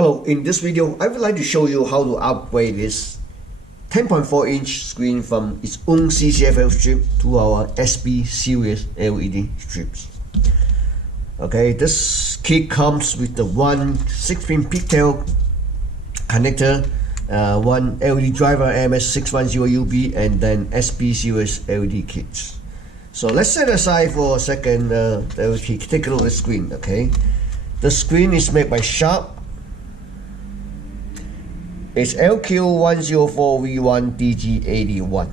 Hello, in this video I would like to show you how to upgrade this 10.4-inch screen from its own CCFL strip to our SB series LED strips. Okay, this kit comes with the one 6-pin pigtail connector, one LED driver MS610UB, and then SB series LED kits. So let's set aside for a second. Take a look at the screen. Okay, the screen is made by Sharp. It's LQ104V1DG81.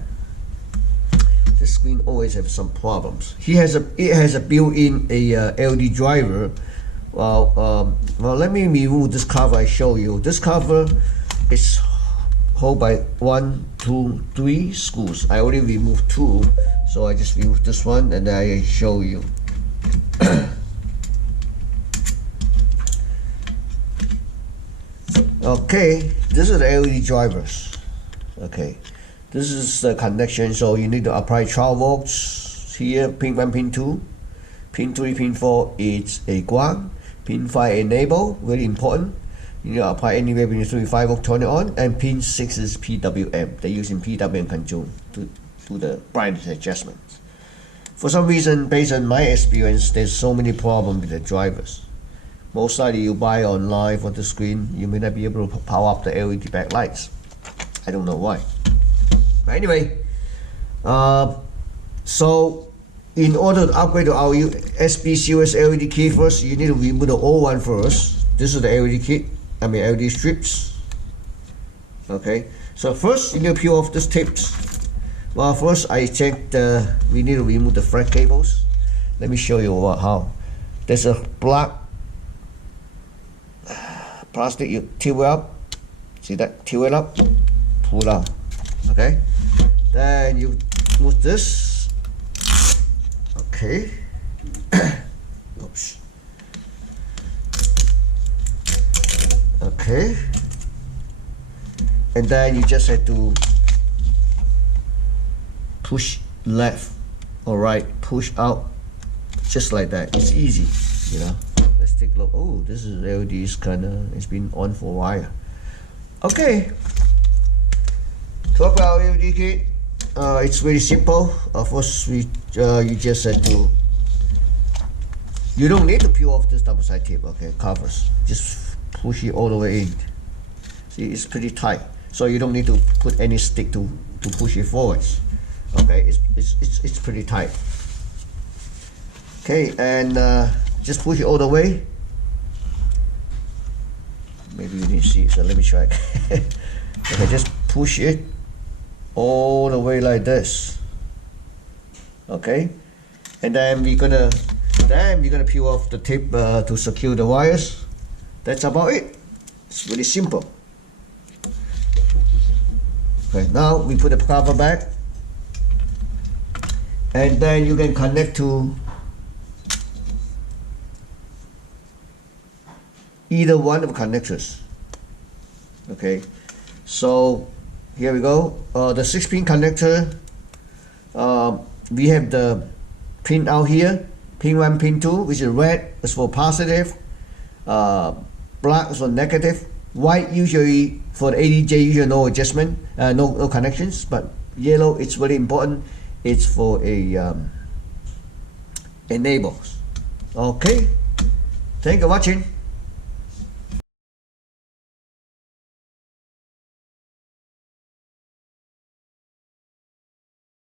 This screen always has some problems. It has a built-in LED driver. Well, let me remove this cover. I show you. This cover is held by 1, 2, 3 screws. I already removed 2, so I just remove this one and I show you. Okay, this is the LED drivers. Okay, this is the connection, so you need to apply 12 volts here. Pin 1, pin 2, pin 3, pin 4 is a ground, pin 5 enable, very important. You need to apply anywhere between 3 and 5 volt, turn it on, and pin 6 is PWM. They're using PWM control to do the brightness adjustment. For some reason, based on my experience, there's so many problems with the drivers. Most likely you buy online for the screen, you may not be able to power up the LED backlights. I don't know why. But anyway, so in order to upgrade to our SB series LED kit, first you need to remove the old one first. This is the LED kit, LED strips. Okay, so first you need to peel off these tips. Well, first I checked we need to remove the flat cables. Let me show you how. There's a black plastic, you tilt it up, see that, tilt it up, pull out. Okay, then you move this. Okay. Oops. Okay, and then you just have to push left or right, push out, just like that. It's easy, you know. Let's take a look. Oh, this is LED. It's been on for a while. Okay. Talk about LED kit. It's very simple. First, you just have to. You don't need to peel off this double side tape. Okay, covers. Just push it all the way in. See, it's pretty tight, so you don't need to put any stick to push it forwards. Okay, it's pretty tight. Okay, and just push it all the way. Maybe you didn't see it, so let me try it. Okay, just push it all the way like this. Okay, and then we're gonna peel off the tape to secure the wires. That's about it. It's really simple. Okay, now we put the cover back, and then you can connect to either one of the connectors. Okay, so here we go. The 6-pin connector, we have the pin out here, pin 1, pin 2, which is red is for positive, black is for negative, white usually for the ADJ, usually no adjustment, no connections, but yellow, it's very important, it's for a enables. Okay, thank you for watching.